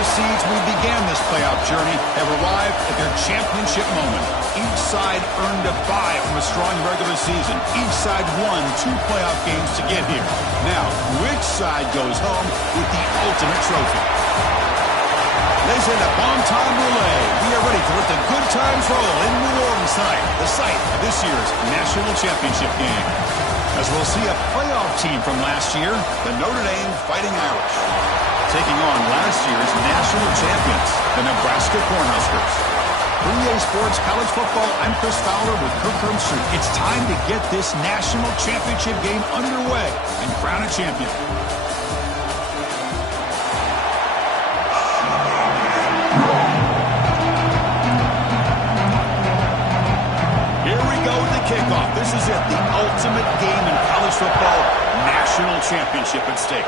regular seeds we began this playoff journey have arrived at their championship moment. Each side earned a bye from a strong regular season. Each side won 2 playoff games to get here. Now, which side goes home with the ultimate trophy? Ladies and gentlemen, bomb-time relay. We are ready to let the good times roll in New Orleans tonight, the site of this year's national championship game. As we'll see a playoff team from last year, the Notre Dame Fighting Irish, taking on last year's national champions, the Nebraska Cornhuskers. For EA Sports College Football, I'm Chris Fowler with Kirk Herbstreit. It's time to get this national championship game underway and crown a champion. Here we go with the kickoff. This is it, the ultimate game in college football, national championship at stake.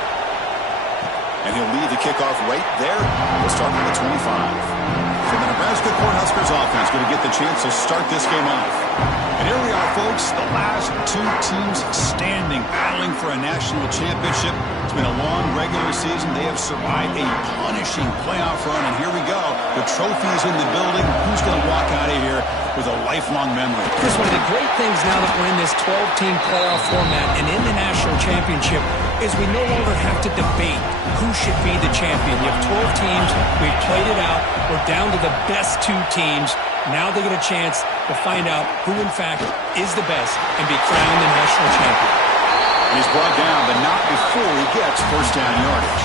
And he'll lead the kickoff right there. We'll start with the 25. So the Nebraska Cornhuskers offense going to get the chance to start this game off. And here we are, folks, the last 2 teams standing, battling for a national championship. It's been a long regular season. They have survived a punishing playoff run, and here we go. The trophy is in the building. Who's going to walk out of here with a lifelong memory? Chris, one of the great things now that we're in this 12-team playoff format and in the national championship is we no longer have to debate who should be the champion. You have 12 teams. We've played it out. We're down to the best 2 teams. Now they get a chance to find out who, in fact, is the best and be crowned the national champion. And he's brought down, but not before he gets first down yardage.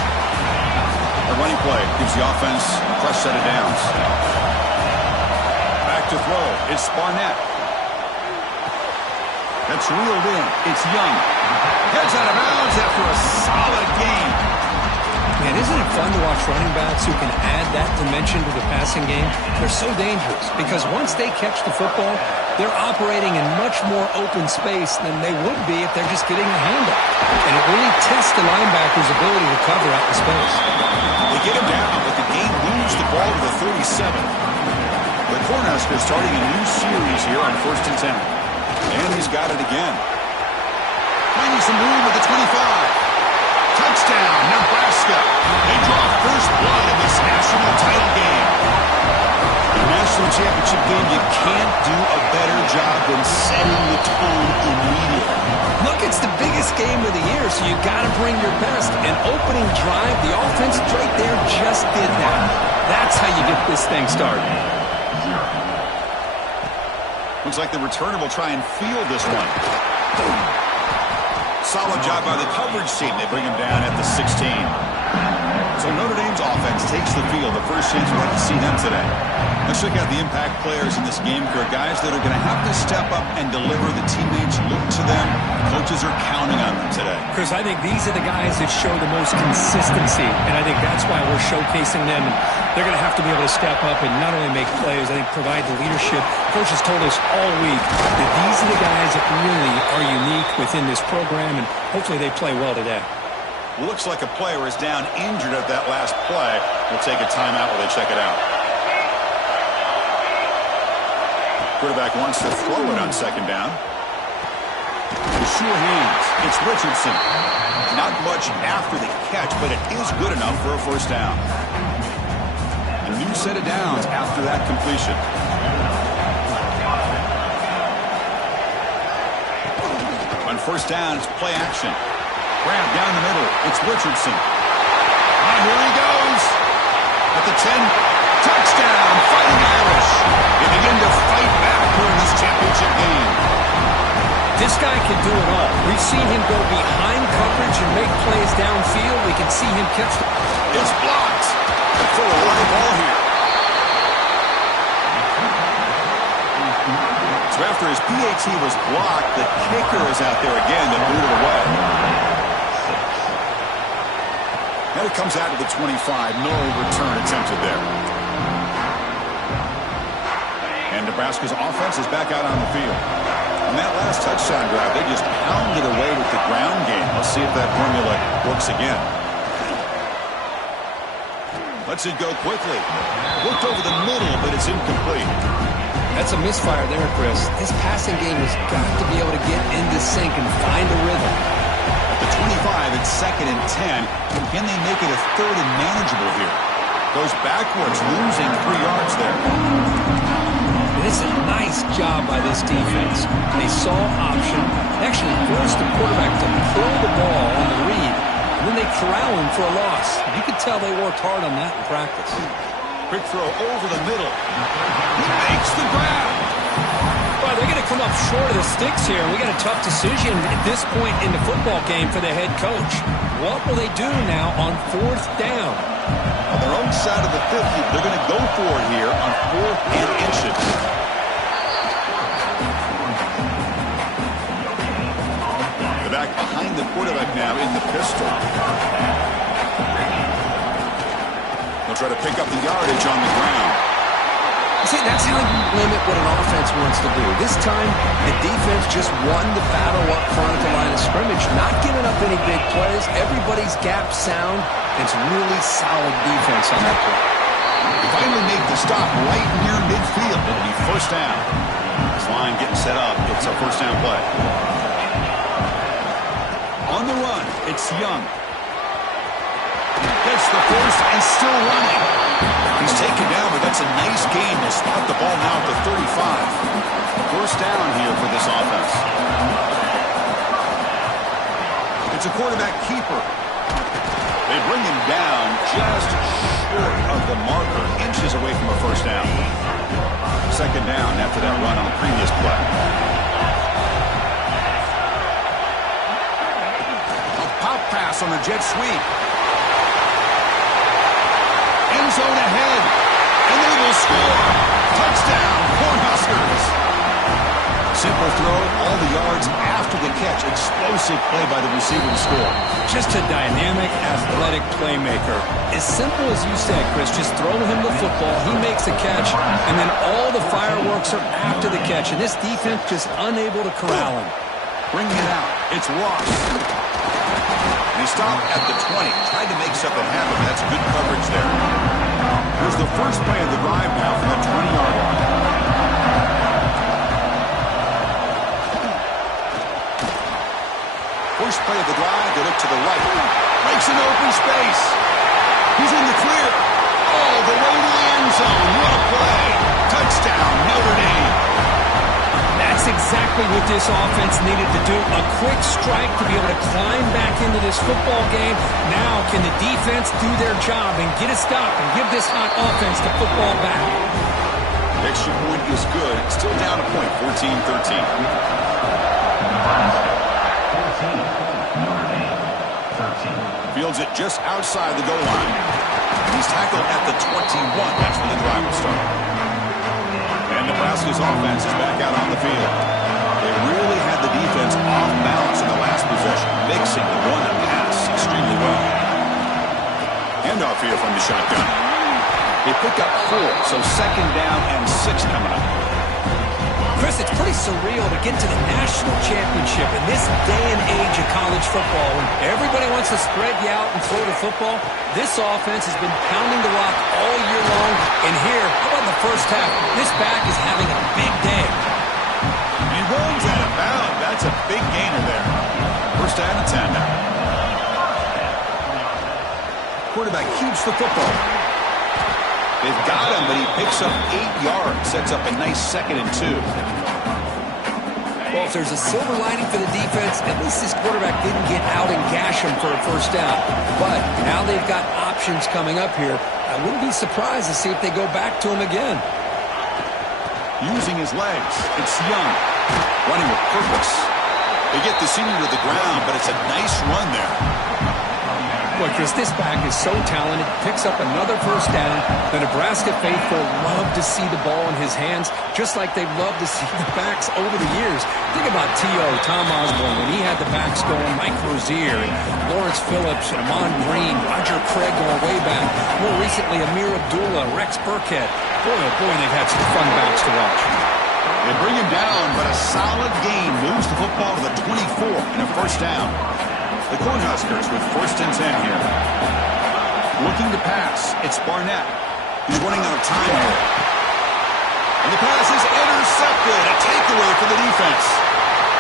A running play gives the offense a fresh set of downs. Back to throw. It's Barnett. That's reeled in. It's Young. Gets out of bounds after a solid game. Man, isn't it fun to watch running backs who can add that dimension to the passing game? They're so dangerous because once they catch the football, they're operating in much more open space than they would be if they're just getting a handoff. And it really tests the linebacker's ability to cover out the space. They get him down, but the game moves the ball to the 37. The Cornhuskers starting a new series here on 1st and 10. And he's got it again. Finding some room at the 25. Touchdown, Nebraska. They draw first blood in this national title game. In a national championship game, you can't do a better job than setting the tone immediately. Look, it's the biggest game of the year, so you got to bring your best. An opening drive, the offense right there just did that. That's how you get this thing started. Looks like the returner will try and field this one. Solid job by the coverage team. They bring him down at the 16. So Notre Dame's offense takes the field. The first chance we're going to see them today. Let's check out the impact players in this game, Kirk. Guys that are going to have to step up and deliver. The teammates look to them. Coaches are counting on them today. Chris, I think these are the guys that show the most consistency, and I think that's why we're showcasing them. And they're going to have to be able to step up and not only make plays, I think provide the leadership. Coach has told us all week that these are the guys that really are unique within this program, and hopefully they play well today. Looks like a player is down injured at that last play. We'll take a timeout while they check it out. Quarterback wants to throw it on 2nd down. With sure hands, it's Richardson. Not much after the catch, but it is good enough for a first down. A new set of downs after that completion. On 1st down, it's play action. Grab down the middle. It's Richardson. And here he goes. At the 10. Touchdown. Fighting Irish. They begin to fight back here in this championship game. This guy can do it all. We've seen him go behind coverage and make plays downfield. We can see him catch the... It's blocked. For a running ball here. So after his PAT was blocked, the kicker is out there again that blew it away. Now it comes out to the 25. No return attempted there. And Nebraska's offense is back out on the field. On that last touchdown drive, they just pounded away with the ground game. Let's see if that formula works again. Lets it go quickly. Looked over the middle, but it's incomplete. That's a misfire there, Chris. This passing game has got to be able to get into sync and find a rhythm. At the 25, it's 2nd and 10. Can they make it a 3rd and manageable here? Goes backwards, losing 3 yards there. This is a nice job by this defense. They saw option, actually forced the quarterback to pull the ball on the read, and then they corral him for a loss. You could tell they worked hard on that in practice. Quick throw over the middle. He makes the grab. Well, they're going to come up short of the sticks here. We got a tough decision at this point in the football game for the head coach. What will they do now on 4th down? On their own side of the 50, they're going to go for it here on 4th and inches. The back behind the quarterback now in the pistol. They'll try to pick up the yardage on the ground. See, that's how you limit what an offense wants to do. This time, the defense just won the battle up front at the line of scrimmage, not giving up any big plays. Everybody's gap sound. It's really solid defense on that play. They finally make the stop right near midfield. It'll be 1st down. This line getting set up. It's a 1st down play. On the run, it's Young. Gets the first and still running. He's taken down, but that's a nice gain. They'll spot the ball now at the 35. 1st down here for this offense. It's a quarterback keeper. They bring him down just short of the marker, inches away from a 1st down. 2nd down after that run on the previous play. A pop pass on a jet sweep. End zone ahead, and they will score. Touchdown, Cornhuskers. Simple throw, all the yards after the catch. Explosive play by the receiver to score. Just a dynamic, athletic playmaker. As simple as you said, Chris, just throw him the football, he makes the catch, and then all the fireworks are after the catch, and this defense just unable to corral him. Bringing it out, it's Ross. And he stopped at the 20, tried to make something happen. That's good coverage there. Here's the first play of the drive now from the 20-yard line. First play of the drive, they look to the right. Breaks an open space. He's in the clear. All the way to the end zone. What a play. Touchdown, Notre Dame. That's exactly what this offense needed to do. A quick strike to be able to climb back into this football game. Now can the defense do their job and get a stop and give this hot offense the football back? Extra point is good. It's still down a point, 14-13. Fields it just outside the goal line. He's tackled at the 21. That's where the drive will start. And Nebraska's offense is back out on the field. They really had the defense off balance in the last possession, mixing the run and pass extremely well. Handoff here from the shotgun. They pick up 4, so 2nd down and 6 coming up. Chris, it's pretty surreal to get to the national championship in this day and age of college football when everybody wants to spread you out and throw the football. This offense has been pounding the rock all year long. And here, how about in the first half? This back is having a big day. He runs out of bounds. That's a big gainer there. 1st down and 10 now. Quarterback keeps the football. They've got him, but he picks up 8 yards. Sets up a nice 2nd and 2. Well, if there's a silver lining for the defense, at least this quarterback didn't get out and gash him for a 1st down. But now they've got options coming up here. I wouldn't be surprised to see if they go back to him again. Using his legs, it's Young. Running with purpose. They get the senior to the ground, but it's a nice run there. Look, Chris, this back is so talented. Picks up another 1st down. The Nebraska faithful love to see the ball in his hands, just like they've loved to see the backs over the years. Think about T.O., Tom Osborne, when he had the backs going, Mike Rozier, and Lawrence Phillips, and Amon Green, Roger Craig going way back. More recently, Amir Abdullah, Rex Burkhead. Boy, oh boy, they've had some fun backs to watch. They bring him down, but a solid gain moves the football to the 24 and a 1st down. The Cornhuskers with 1st and 10 here. Looking to pass. It's Barnett. He's running out of time here. And the pass is intercepted. A takeaway for the defense.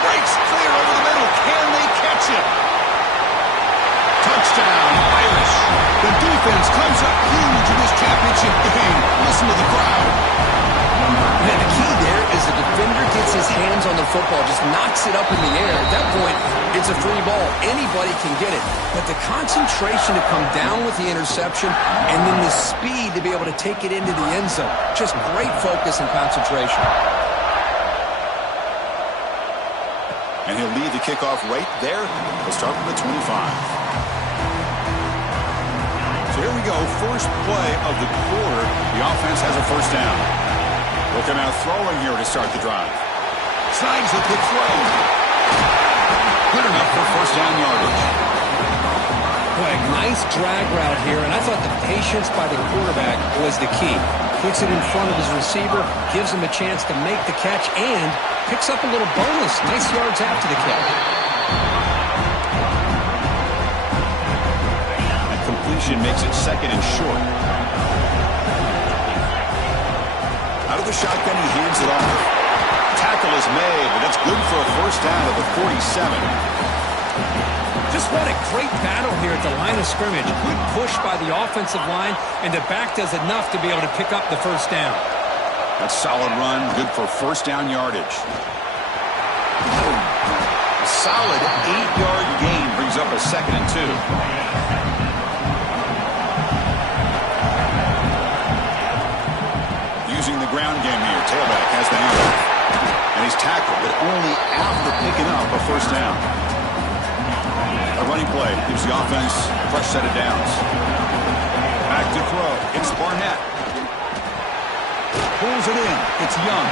Breaks clear over the middle. Can they catch it? Touchdown, Irish. The defense defense comes up huge in this championship game. Listen to the crowd. Man, the key there is the defender gets his hands on the football, just knocks it up in the air. At that point, it's a free ball. Anybody can get it. But the concentration to come down with the interception and then the speed to be able to take it into the end zone. Just great focus and concentration. And he'll lead the kickoff right there. We'll start from the 25. So here we go. First play of the quarter. The offense has a first down. Looking out throwing here to start the drive. Slides with the throw. Good enough for first down yardage. Boy, nice drag route here, and I thought the patience by the quarterback was the key. Puts it in front of his receiver, gives him a chance to make the catch, and picks up a little bonus. Nice yards after the catch. That completion makes it second and short. Out of the shotgun, he hands it off. Tackle is made, but that's good for a first down at the 47. Just what a great battle here at the line of scrimmage. Good push by the offensive line, and the back does enough to be able to pick up the first down. That's solid run, good for first down yardage. A solid 8-yard gain brings up a second and 2. Using the ground game here. Tailback has the handoff. And he's tackled, but only after picking up a first down. A running play gives the offense a fresh set of downs. Back to throw. It's Barnett. Pulls it in. It's Young.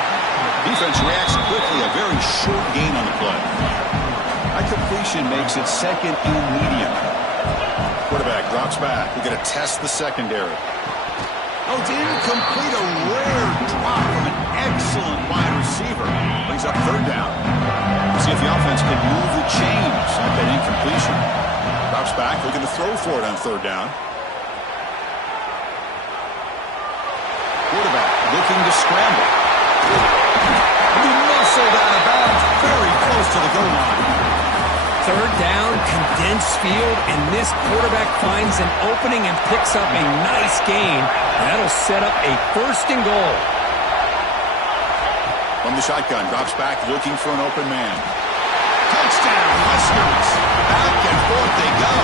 Defense reacts quickly. A very short gain on the play. That completion makes it second and medium. Quarterback drops back. We're going to test the secondary. Oh, it's incomplete. A rare drop from an excellent wide receiver. Brings up third down. See if the offense can move the chains on that incompletion. Drops back, looking to throw for it on third down. Quarterback looking to scramble. He muscled out of bounds, very close to the goal line. Third down, condensed field, and this quarterback finds an opening and picks up a nice gain. That'll set up a first and goal. From the shotgun, drops back, looking for an open man. Touchdown, Huskers. Back and forth they go.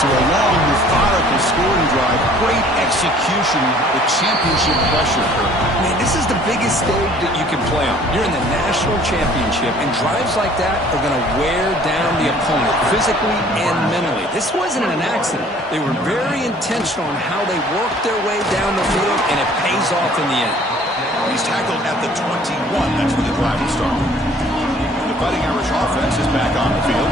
So a long, methodical scoring drive. Great execution with championship pressure. Man, this is the biggest stage that you can play on. You're in the national championship, and drives like that are going to wear down the opponent physically and mentally. This wasn't an accident. They were very intentional in how they worked their way down the field, and it pays off in the end. He's tackled at the 21. That's where the drive will start. The Fighting Irish offense is back on the field.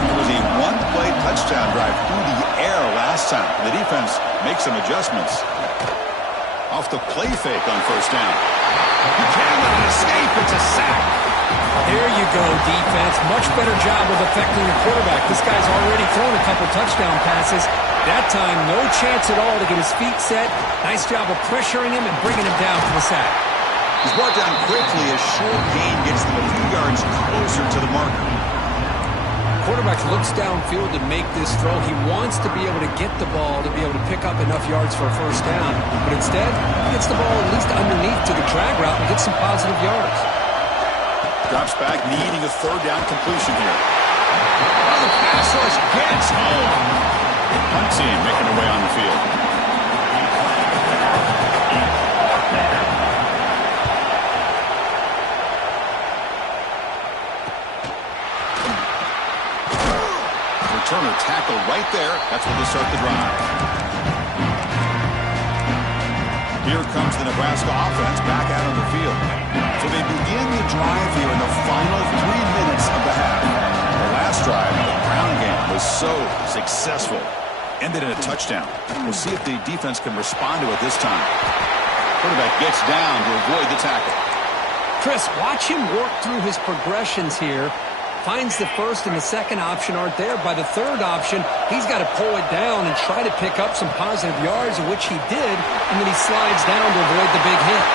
It was a one-play touchdown drive through the air last time. The defense makes some adjustments. Off the play fake on first down. You can't let it escape. It's a sack. There you go, defense. Much better job of affecting the quarterback. This guy's already thrown a couple touchdown passes. That time, no chance at all to get his feet set. Nice job of pressuring him and bringing him down for the sack. He's brought down quickly. A short gain gets them a few yards closer to the marker. Quarterback looks downfield to make this throw. He wants to be able to get the ball to be able to pick up enough yards for a first down. But instead, he gets the ball at least underneath to the drag route and gets some positive yards. Drops back, needing a third down completion here. Oh, the pass rush gets home. Punt team making their way on the field. Returner tackled right there. That's where they start the drive. Here comes the Nebraska offense back out on the field. So they begin the drive here in the final 3 minutes of the half. The last drive, the ground game, was so successful. Ended in a touchdown. We'll see if the defense can respond to it this time. Quarterback gets down to avoid the tackle. Chris, watch him work through his progressions here. Finds the first and the second option aren't there. By the third option, he's got to pull it down and try to pick up some positive yards, of which he did, and then he slides down to avoid the big hit.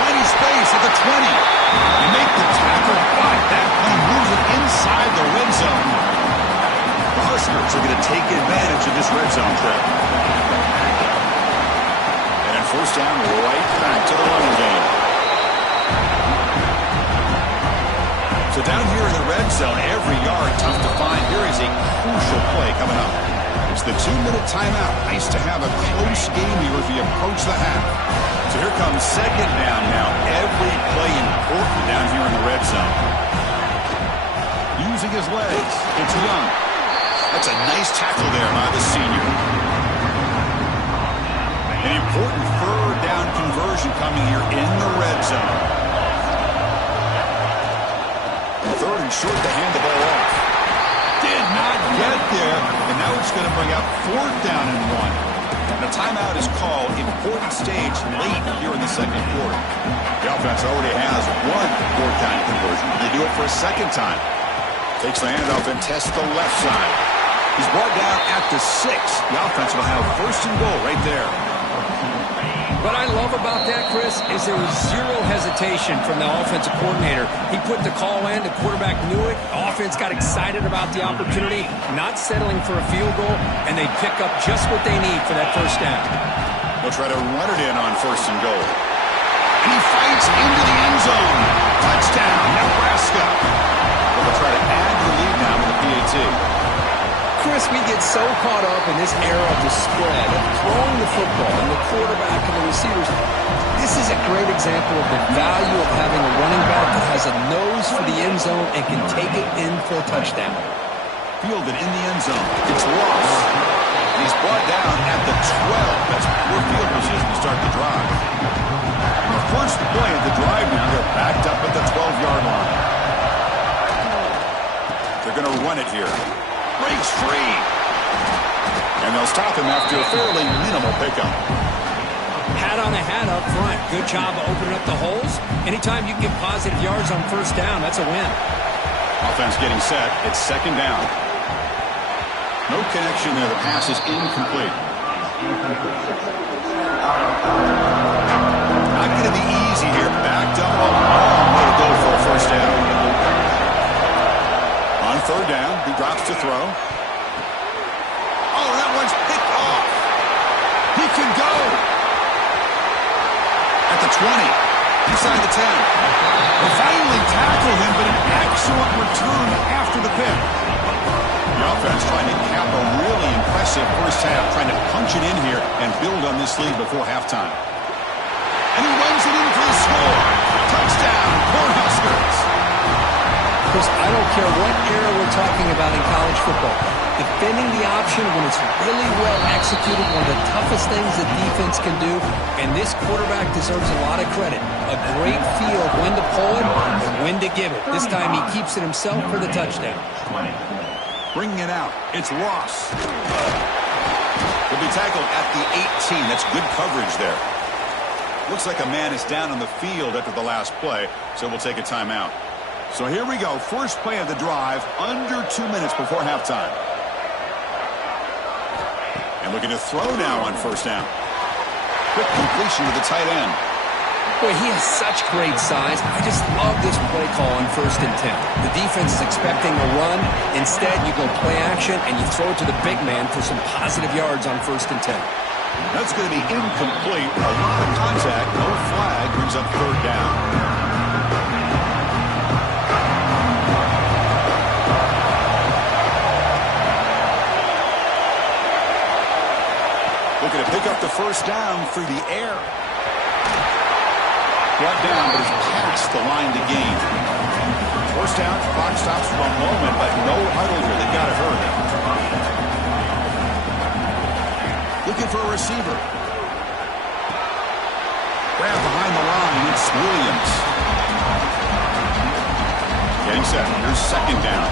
Finding space at the 20. They make the tackle, but that play moves it inside the red zone. The Huskers are going to take advantage of this red zone trip. And on first down, right back to the running game. So down here in the red zone, every yard tough to find. Here is a crucial play coming up. It's the 2-minute timeout. Nice to have a close game here as we approach the half. So here comes second down now. Every play important down here in the red zone. Using his legs, it's Young. That's a nice tackle there by the senior. An important third down conversion coming here in the red zone. Third and short to hand the ball off. Did not get there, and now it's going to bring up fourth down and 1. The timeout is called. Important stage late here in the second quarter. The offense already has one fourth down conversion, and they do it for a second time. Takes the handoff and tests the left side. He's brought down at the 6. The offense will have first and goal right there. What I love about that, Chris, is there was zero hesitation from the offensive coordinator. He put the call in, the quarterback knew it, the offense got excited about the opportunity, not settling for a field goal, and they pick up just what they need for that first down. They'll try to run it in on first and goal. And he fights into the end zone. Touchdown, Nebraska. They'll try to add the lead now with the PAT. Chris, we get so caught up in this era of the spread, of throwing the football and the quarterback and the receivers. This is a great example of the value of having a running back that has a nose for the end zone and can take it in for a touchdown. Fielded in the end zone. It's Ross. He's brought down at the 12. That's poor field position to start the drive. The first play of the drive now, they're backed up at the 12-yard line. They're going to run it here. Breaks free. And they'll stop him after a fairly minimal pickup. Hat on a hat up front. Good job of opening up the holes. Anytime you can get positive yards on first down, that's a win. Offense getting set. It's second down. No connection there. The pass is incomplete. Not going to be easy here. Backed up a long way to go for a first down. On third down, he drops to throw. Oh, that one's picked off. He can go. At the 20, inside the 10. They finally tackled him, but an excellent return after the pick. The offense trying to cap a really impressive first half, trying to punch it in here and build on this lead before halftime. And he runs it in for the score. Touchdown, Cornhuskers. Chris, I don't care what era we're talking about in college football. Defending the option when it's really well executed, one of the toughest things that defense can do, and this quarterback deserves a lot of credit. A great feel of when to pull it and when to give it. This time he keeps it himself for the touchdown. Bringing it out, it's Ross. He'll be tackled at the 18. That's good coverage there. Looks like a man is down on the field after the last play, so we'll take a timeout. So here we go. First play of the drive, under 2 minutes before halftime. And looking to throw now on first down. Quick completion to the tight end. Boy, he has such great size. I just love this play call on 1st and 10. The defense is expecting a run. Instead, you go play action, and you throw it to the big man for some positive yards on 1st and 10. That's going to be incomplete. A lot of contact. No flag. Brings up third down. Looking to pick up the first down through the air. Brought down, but is past the line to gain. First down, clock stops for a moment, but no huddle here. They've got it hurt. Looking for a receiver. Grab behind the line. It's Williams. Getting set. Here's second down.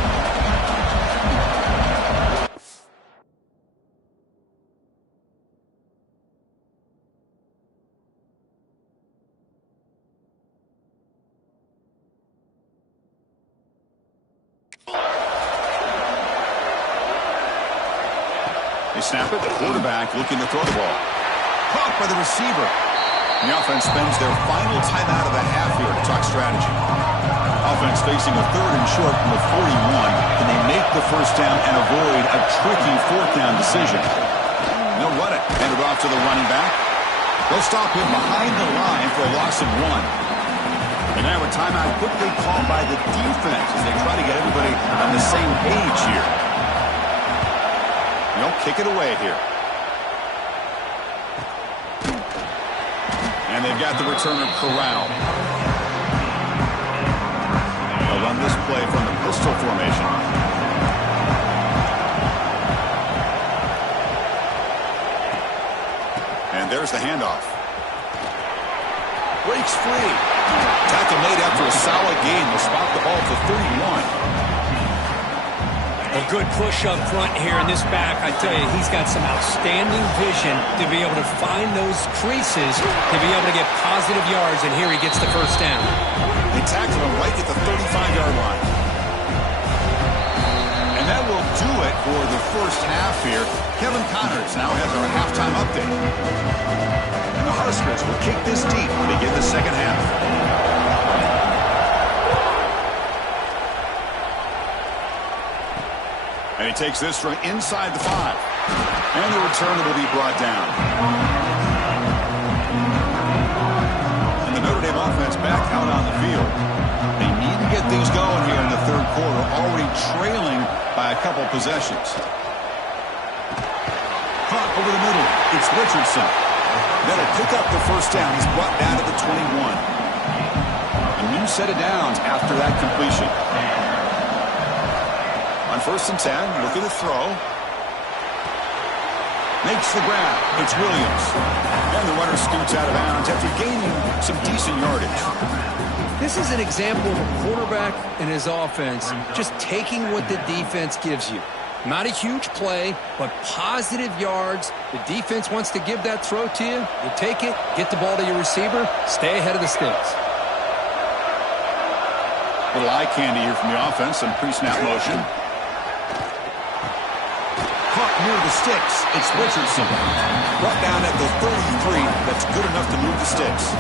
They snap it. The quarterback looking to throw the ball. Caught by the receiver. The offense spends their final timeout of the half here to talk strategy. Offense facing a 3rd and short from the 41. Can they make the first down and avoid a tricky 4th down decision? They'll run it. Hand it off to the running back. They'll stop him behind the line for a loss of 1. And now a timeout quickly called by the defense as they try to get everybody on the same page here. They'll kick it away here. And they've got the returner corralled. They'll run this play from the pistol formation. And there's the handoff. Breaks free. Tackle made after a solid gain. They'll spot the ball to 31. A good push up front here in this back. I tell you, he's got some outstanding vision to be able to find those creases, to be able to get positive yards, and here he gets the first down. They tackle him right at the 35-yard line. And that will do it for the first half here. Kevin Connors now has our halftime update. And the Huskers will kick this deep to begin the second half. And he takes this from inside the 5. And the return will be brought down. And the Notre Dame offense back out on the field. They need to get things going here in the 3rd quarter, already trailing by a couple possessions. Caught over the middle. It's Richardson. That'll pick up the first down. He's brought down to the 21. A new set of downs after that completion. On 1st and 10, looking to throw. Makes the grab. It's Williams. And the runner scoots out of bounds after gaining some decent yardage. This is an example of a quarterback and his offense just taking what the defense gives you. Not a huge play, but positive yards. The defense wants to give that throw to you. You take it, get the ball to your receiver, stay ahead of the sticks. Little eye candy here from the offense, some pre-snap motion. Caught near the sticks. It's Richardson. Brought down at the 33. That's good enough to move the sticks.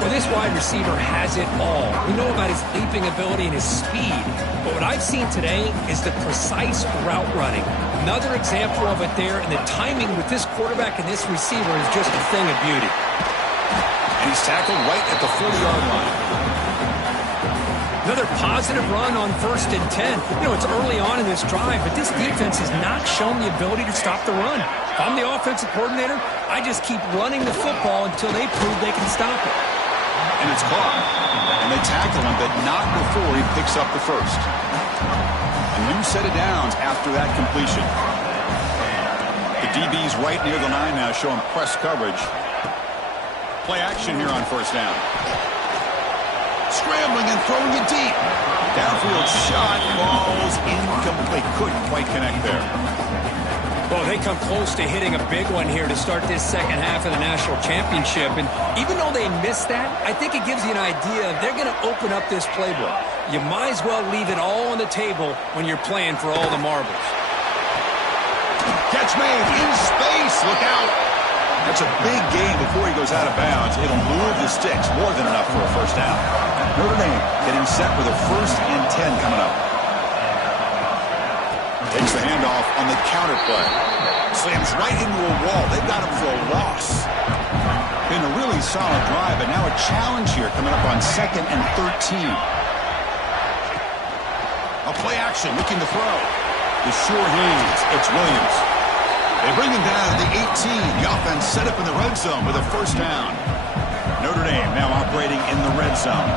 Well, this wide receiver has it all. We know about his leaping ability and his speed. But what I've seen today is the precise route running. Another example of it there, and the timing with this quarterback and this receiver is just a thing of beauty. And he's tackled right at the 40-yard line. Another positive run on 1st and 10. You know, it's early on in this drive, but this defense has not shown the ability to stop the run. If I'm the offensive coordinator, I just keep running the football until they prove they can stop it. And it's caught. And they tackle him, but not before he picks up the first. A new set of downs after that completion. The DB's right near the line now, showing press coverage. Play action here on 1st down. Scrambling and throwing it deep. Downfield shot, falls incomplete. Couldn't quite connect there. Well, they come close to hitting a big one here to start this second half of the national championship. And even though they missed that, I think it gives you an idea they're going to open up this playbook. You might as well leave it all on the table when you're playing for all the marbles. Catch made in space. Look out. That's a big gain before he goes out of bounds. It'll move the sticks, more than enough for a first down. Notre Dame getting set with a 1st and 10 coming up. Takes the handoff on the counter play. Slams right into a wall. They've got him for a loss. Been a really solid drive, but now a challenge here coming up on 2nd and 13. A play action, looking to throw. The sure hands. It's Williams. They bring him down to the 18. The offense set up in the red zone with a first down. Notre Dame now operating in the red zone.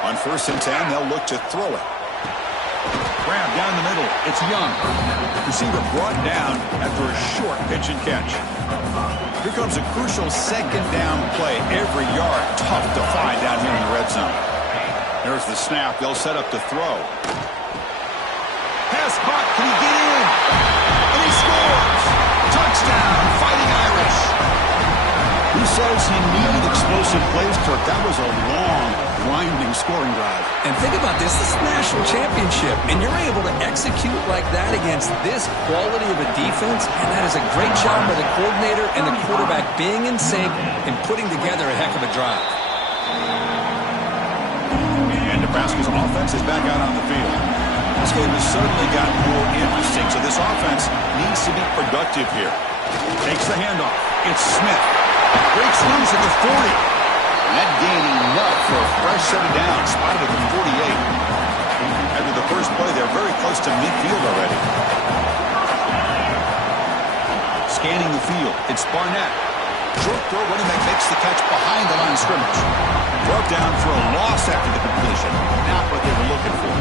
On 1st and 10, they'll look to throw it. Grab down the middle. It's Young. Receiver brought down after a short pitch and catch. Here comes a crucial 2nd down play. Every yard tough to find down here in the red zone. There's the snap. They'll set up to throw. Pass caught. Can he get in? And he scores. Touchdown, Fighting Irish. Who says you need explosive explosive plays, Kirk. That was a long, grinding scoring drive. And think about this. This is the national championship, and you're able to execute like that against this quality of a defense, and that is a great job by the coordinator and the quarterback being in sync and putting together a heck of a drive. And Nebraska's offense is back out on the field. This game has certainly gotten more interesting, so this offense needs to be productive here. Takes the handoff. It's Smith. Breaks loose at the 40. And that gain enough for a fresh set of downs. Spotted at the 48. After the first play, they're very close to midfield already. Scanning the field. It's Barnett. Short throw, running back makes the catch behind the line of scrimmage. Brought down for a loss after the completion. Not what they were looking for.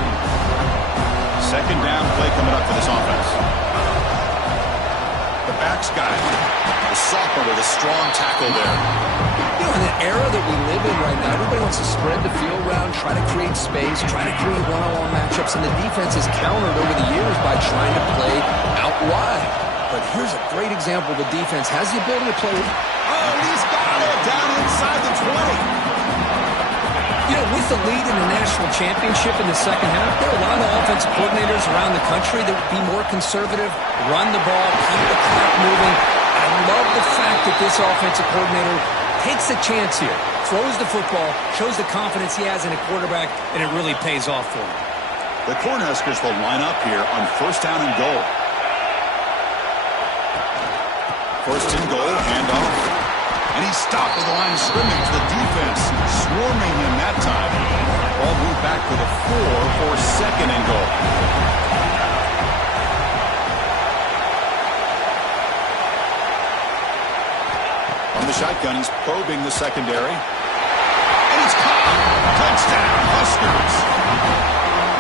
Second down play coming up for this offense. The backs got it. The sophomore with a strong tackle there. You know, in the era that we live in right now, everybody wants to spread the field around, try to create space, try to create one-on-one matchups, and the defense has countered over the years by trying to play out wide. But here's a great example. The defense has the ability to play. Oh, he's got it down inside the 20. You know, with the lead in the national championship in the second half, there are a lot of offensive coordinators around the country that would be more conservative, run the ball, keep the clock moving. I love the fact that this offensive coordinator takes a chance here, throws the football, shows the confidence he has in a quarterback, and it really pays off for him. The Cornhuskers will line up here on first down and goal. First and goal, handoff. And he's stopped at the line of scrimmage. The defense swarming him that time. Ball moved back to the 4 for second and goal. On the shotgun, he's probing the secondary. And he's caught. Touchdown, Huskers.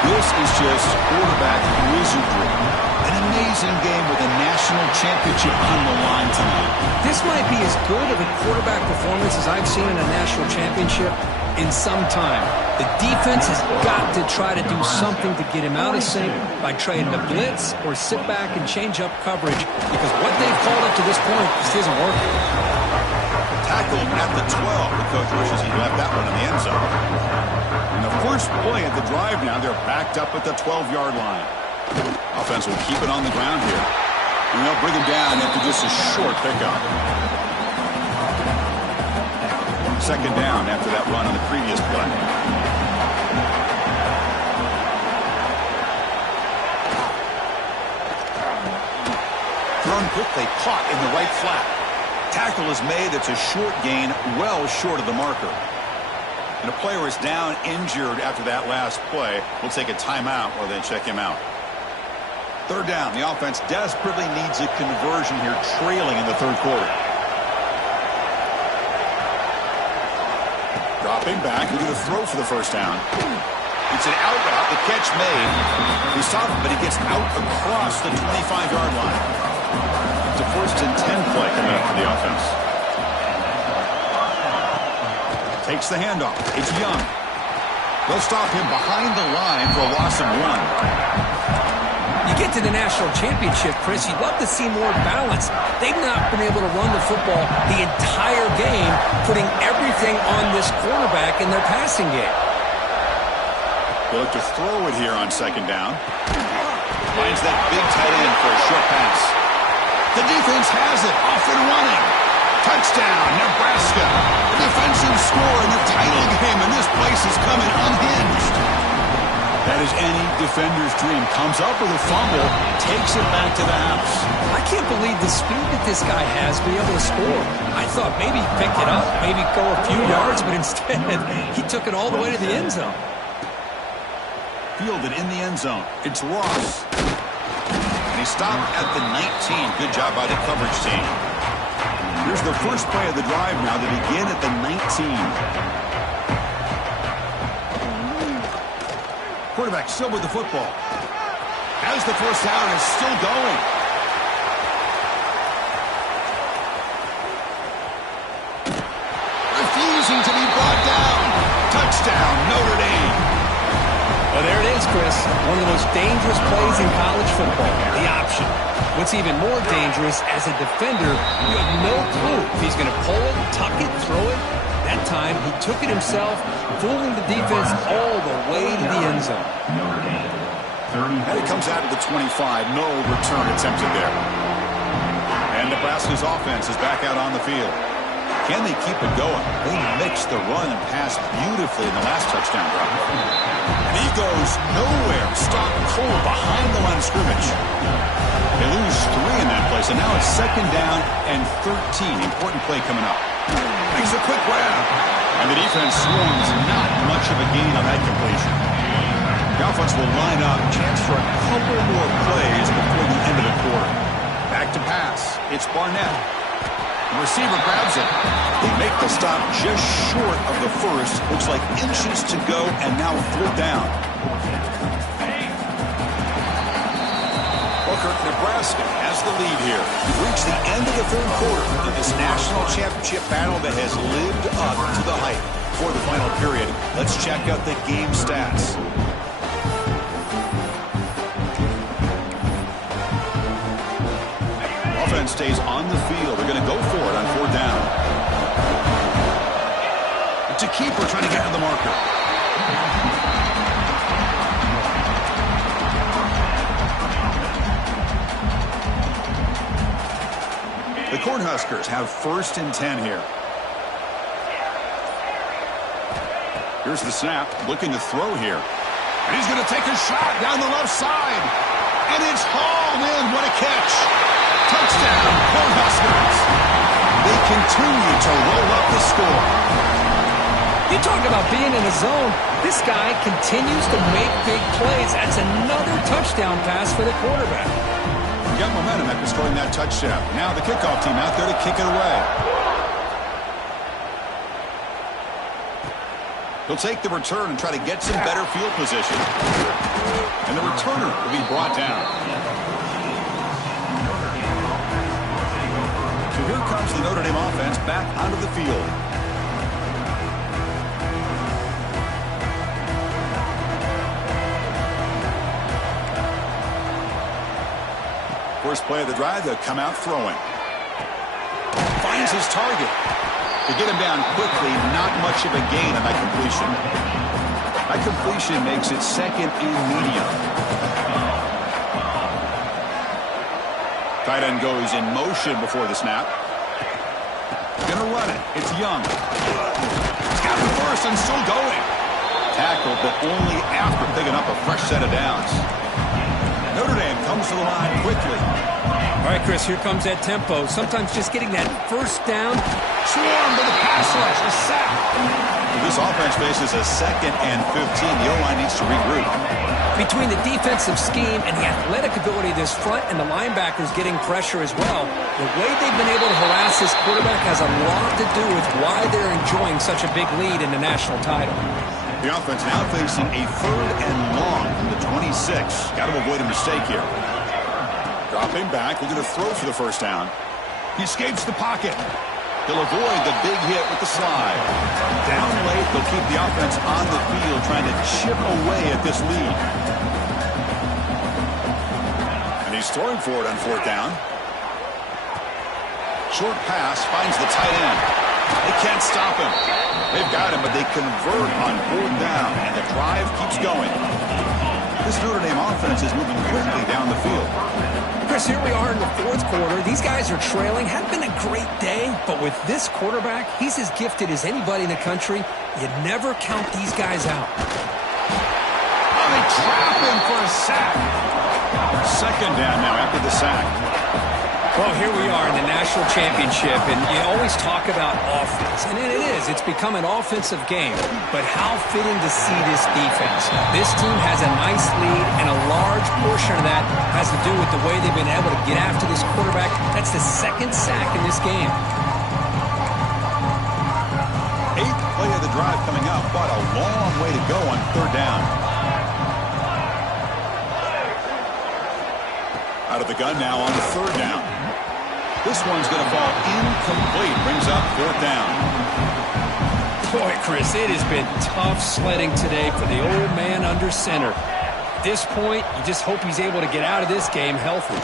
This is just quarterback wizardry. An amazing game with a national championship on the line tonight. This might be as good of a quarterback performance as I've seen in a national championship in some time. The defense has got to try to do something to get him out of sync by trying to blitz or sit back and change up coverage, because what they've called up to this point just isn't working. Tackled at the 12. The coach wishes he left that one in the end zone. And the first play of the drive now, they're backed up at the 12-yard line. Offense will keep it on the ground here. And they'll bring him down after just a short pickup. Second down after that run on the previous play. Thrown quickly, caught in the right flat. Tackle is made. It's a short gain, well short of the marker. And a player is down injured after that last play. We'll take a timeout while they check him out. Third down. The offense desperately needs a conversion here, trailing in the third quarter. Dropping back, looking to throw for the first down. It's an out route. The catch made. He stopped him, but he gets out across the 25-yard line. It's a first and 10 play coming up for the offense. Takes the handoff. It's Young. They'll stop him behind the line for a loss of 1. You get to the national championship, Chris, you'd love to see more balance. They've not been able to run the football the entire game, putting everything on this quarterback in their passing game. They look to throw it here on second down. Finds that big tight end for a short pass. The defense has it, off and running. Touchdown, Nebraska. A defensive score in the title game, and this place is coming unhinged. That is any defender's dream. Comes up with a fumble, takes it back to the house. I can't believe the speed that this guy has to be able to score. I thought maybe pick it up, maybe go a few yards, but instead he took it all the way to the end zone. Fielded in the end zone. It's Ross. And he stopped at the 19. Good job by the coverage team. Here's the first play of the drive now. They begin at the 19. Quarterback still with the football. Has the first down and is still going. Refusing to be brought down. Touchdown, Notre Dame. Well, there it is, Chris. One of the most dangerous plays in college football. The option. What's even more dangerous, as a defender, you have no clue if he's going to pull it, tuck it, throw it. That time, he took it himself, fooling the defense all the way to the end zone. And it comes out of the 25. No return attempted there. And Nebraska's offense is back out on the field. Can they keep it going? They mixed the run and pass beautifully in the last touchdown drive. And he goes nowhere. Stopped cold behind the line of scrimmage. They lose 3 in that place, and now it's 2nd down and 13. Important play coming up. Makes a quick grab. And the defense swarms. Not much of a gain on that completion. The offense will line up. Chance for a couple more plays before the end of the quarter. Back to pass. It's Barnett. The receiver grabs it. They make the stop just short of the first. Looks like inches to go, and now 4th down. Booker, Nebraska has the lead here. We've reached the end of the 3rd quarter in this national championship battle that has lived up to the hype. For the final period, let's check out the game stats. Offense stays on the field. They're going to go for it on 4th down. It's a keeper trying to get to the marker. The Cornhuskers have 1st and 10 here. Here's the snap. Looking to throw here. And he's going to take a shot down the left side. And it's hauled in. What a catch. Touchdown, Cornhuskers. They continue to roll up the score. You talk about being in the zone. This guy continues to make big plays. That's another touchdown pass for the quarterback. Got momentum after scoring that touchdown. Now the kickoff team out there to kick it away. He'll take the return and try to get some better field position. And the returner will be brought down. So here comes the Notre Dame offense back onto the field. First play of the drive, they'll come out throwing. Finds his target. They get him down quickly, not much of a gain on that completion. That completion makes it 2nd and medium. Tight end goes in motion before the snap. Gonna run it. It's Young. He's got the first and still going. Tackled, but only after picking up a fresh set of downs. Notre Dame comes to the line quickly. All right, Chris, here comes that tempo. Sometimes just getting that first down. Swarm to the pass rush. A sack. This offense faces a 2nd and 15. The O-line needs to regroup. Between the defensive scheme and the athletic ability of this front and the linebackers getting pressure as well, the way they've been able to harass this quarterback has a lot to do with why they're enjoying such a big lead in the national title. The offense now facing a 3rd and long from the 26. Got to avoid a mistake here. Dropping back, looking to throw for the first down. He escapes the pocket. He'll avoid the big hit with the slide. Down late, they'll keep the offense on the field trying to chip away at this lead. And he's throwing for it on 4th down. Short pass finds the tight end. They can't stop him. They've got him, but they convert on 4th down, and the drive keeps going. This Notre Dame offense is moving quickly down the field. Chris, here we are in the 4th quarter. These guys are trailing. Had been a great day, but with this quarterback, he's as gifted as anybody in the country. You never count these guys out. Oh, they trap him for a sack. 2nd down now after the sack. Well, here we are in the national championship, and you always talk about offense, and it is. It's become an offensive game, but how fitting to see this defense. This team has a nice lead, and a large portion of that has to do with the way they've been able to get after this quarterback. That's the 2nd sack in this game. 8th play of the drive coming up, but a long way to go on 3rd down. Out of the gun now on 3rd down. This one's going to fall incomplete. Brings up 4th down. Boy, Chris, it has been tough sledding today for the old man under center. At this point, you just hope he's able to get out of this game healthy.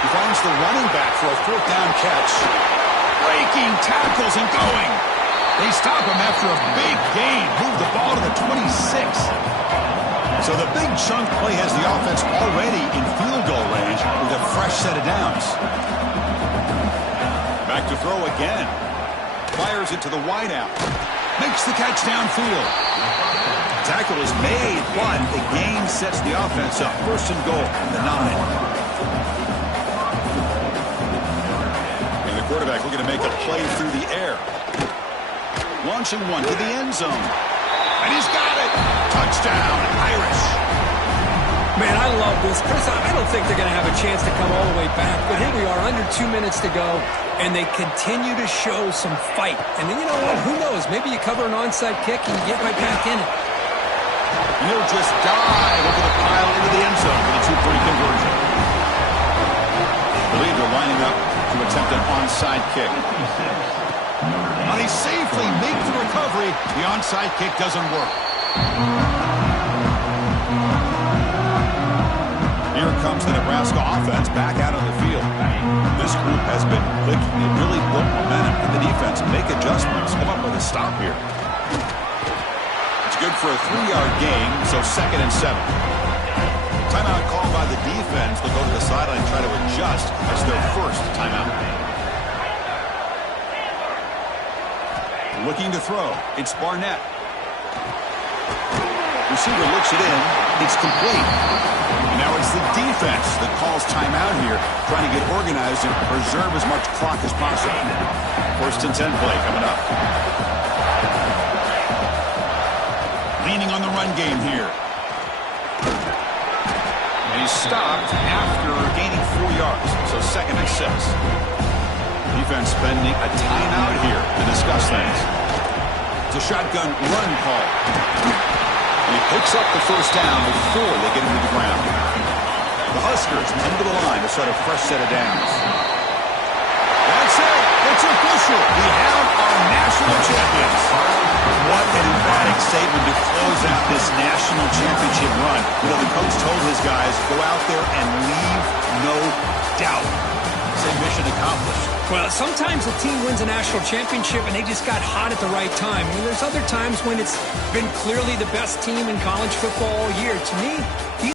He finds the running back for a 4th down catch. breaking tackles and going. They stop him after a big gain. Move the ball to the 26. So the big chunk play has the offense already in field goal range with a fresh set of downs. Back to throw again. Fires it to the wideout. Makes the catch downfield. Tackle is made, but the gain sets the offense up. First and goal from the 9. And the quarterback looking to make a play through the air. Launching one to the end zone. And he's got it. Touchdown, Irish. Man, I love this. Chris, I don't think they're going to have a chance to come all the way back. But here we are, under 2 minutes to go, and they continue to show some fight. And then, you know what? Who knows? Maybe you cover an onside kick and you get right back in it. He'll just dive over the pile into the end zone for the 2-point conversion. The leader lining up to attempt an onside kick. Now they safely make the recovery. The onside kick doesn't work. Here comes the Nebraska offense back out on the field. This group has been clicking. They really built momentum in the defense. Make adjustments. Come up with a stop here. It's good for a 3-yard gain, so 2nd and 7. Timeout called by the defense. They'll go to the sideline and try to adjust. That's their first timeout. Looking to throw. It's Barnett. Receiver looks it in. It's complete. And now it's the defense that calls timeout here, trying to get organized and preserve as much clock as possible. First and 10 play coming up. Leaning on the run game here. And he's stopped after gaining 4 yards, so 2nd and 6. Defense spending a timeout here to discuss things. It's a shotgun run call. And he picks up the first down before they get him to the ground. The Huskers come to the line to start a fresh set of downs. That's it. It's official. We have our national champions. What an emphatic statement to close out this national championship run. You know, the coach told his guys, go out there and leave no doubt. Say mission accomplished. Well, sometimes a team wins a national championship and they just got hot at the right time. I mean, there's other times when it's been clearly the best team in college football all year. To me,